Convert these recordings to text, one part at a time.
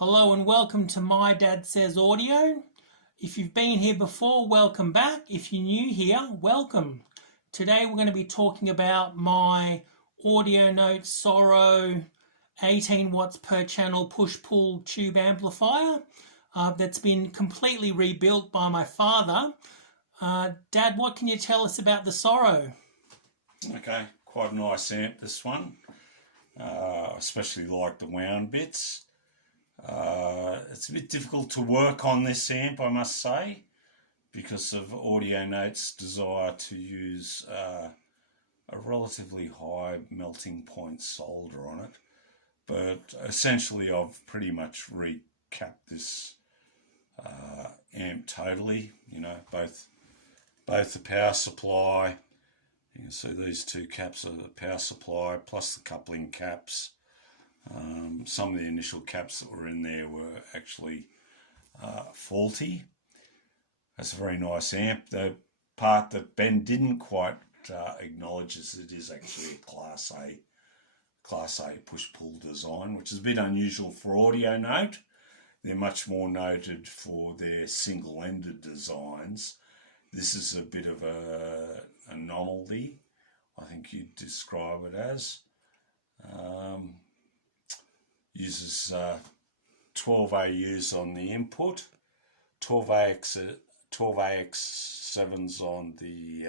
Hello and welcome to My Dad Says Audio. If you've been here before, welcome back. If you're new here, welcome. Today we're going to be talking about my Audio Note Soro 18 watts per channel push-pull tube amplifier that's been completely rebuilt by my father. Dad, what can you tell us about the Soro? Okay, quite a nice amp, this one. Especially like the wound bits. It's a bit difficult to work on this amp, I must say, because of Audio Note's desire to use a relatively high melting point solder on it. But essentially I've pretty much recapped this amp totally, you know, both the power supply. You can see these two caps are the power supply plus the coupling caps. Some of the initial caps that were in there were actually faulty. That's a very nice amp. The part that Ben didn't quite acknowledge is it is actually a Class A push-pull design, which is a bit unusual for Audio Note. They're much more noted for their single-ended designs. This is a bit of an anomaly, I think you'd describe it as. Uses 12 AUs on the input, 12 AX7s on the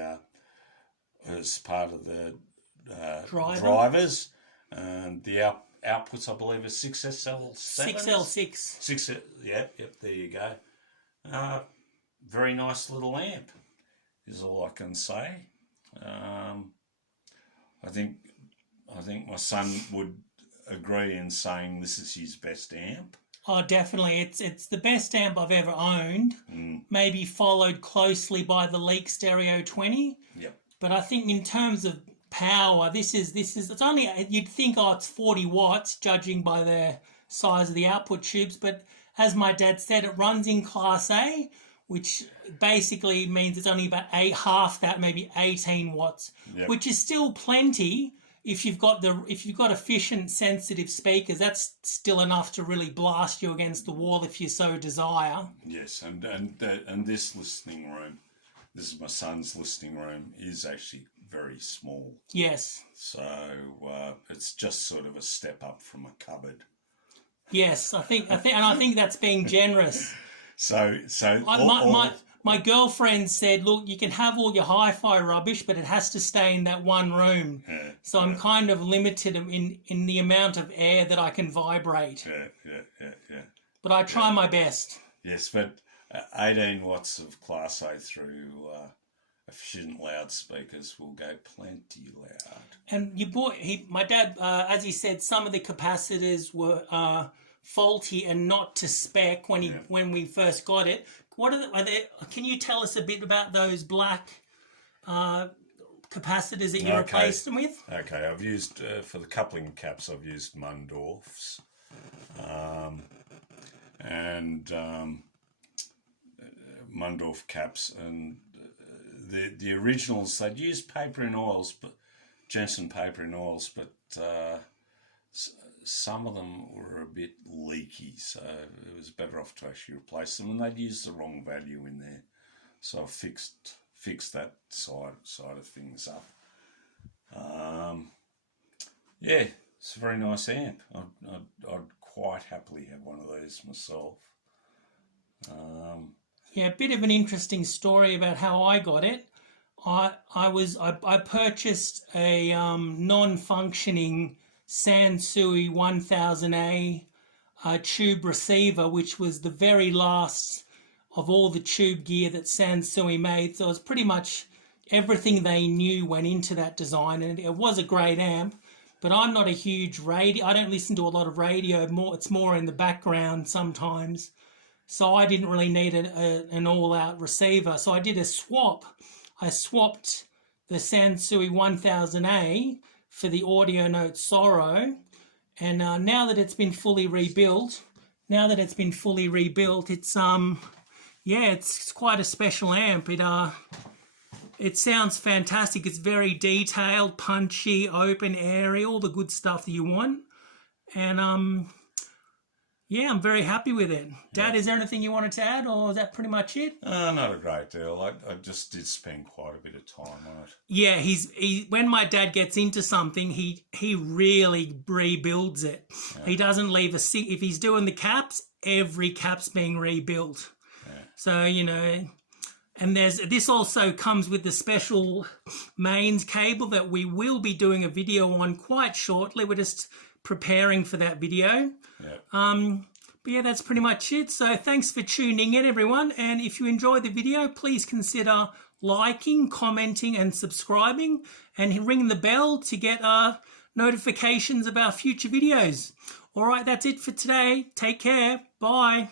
as part of the drivers, and the outputs I believe are 6SL7s. 6L6. Yep, there you go. Very nice little amp is all I can say. I think my son would agree in saying this is his best amp. Oh, definitely. It's the best amp I've ever owned. Maybe followed closely by the Leak Stereo 20. Yep. But I think in terms of power, this is it's only, you'd think, oh, it's 40 watts judging by the size of the output tubes, but as my dad said, it runs in Class A, which basically means it's only about half that, maybe 18 watts, yep. Which is still plenty. If you've got efficient, sensitive speakers, that's still enough to really blast you against the wall if you so desire. Yes, and this listening room, this is my son's listening room, is actually very small. Yes. So it's just sort of a step up from a cupboard. Yes, I think that's being generous. My girlfriend said, look, you can have all your hi-fi rubbish, but it has to stay in that one room. Yeah, so I'm kind of limited in the amount of air that I can vibrate. Yeah. But I try my best. Yes, but 18 watts of Class A through efficient loudspeakers will go plenty loud. And my dad, as he said, some of the capacitors were faulty and not to spec when we first got it. What are they? Can you tell us a bit about those black capacitors that you replaced them with? Okay, I've used for the coupling caps. I've used Mundorf's and Mundorf caps, and the originals they'd used paper in oils, but Jensen paper in oils, but some of them were a bit leaky, so it was better off to actually replace them, and they'd used the wrong value in there, so I fixed that side of things up. Yeah, it's a very nice amp. I'd quite happily have one of these myself. Yeah, a bit of an interesting story about how I got it. I purchased a non-functioning Sansui 1000A tube receiver, which was the very last of all the tube gear that Sansui made. So it was pretty much everything they knew went into that design, and it was a great amp. But I'm not a huge radio. I don't listen to a lot of radio. It's more in the background sometimes. So I didn't really need an all-out receiver. So I did a swap. I swapped the Sansui 1000A for the Audio Note Soro, and now that it's been fully rebuilt, it's it's quite a special amp. It sounds fantastic. It's very detailed, punchy, open, airy, all the good stuff that you want. And Yeah, I'm very happy with it. Dad, is there anything you wanted to add, or is that pretty much it? Not a great deal. I just did spend quite a bit of time on it. Yeah, he when my dad gets into something, he really rebuilds it. Yeah. He doesn't leave a seat. If he's doing the caps, every cap's being rebuilt. Yeah. So, you know, and this also comes with the special mains cable that we will be doing a video on quite shortly. We're just preparing for that video. Yeah. But yeah, that's pretty much it. So thanks for tuning in, everyone. And if you enjoyed the video, please consider liking, commenting, and subscribing, and ring the bell to get notifications about future videos. All right, that's it for today. Take care. Bye.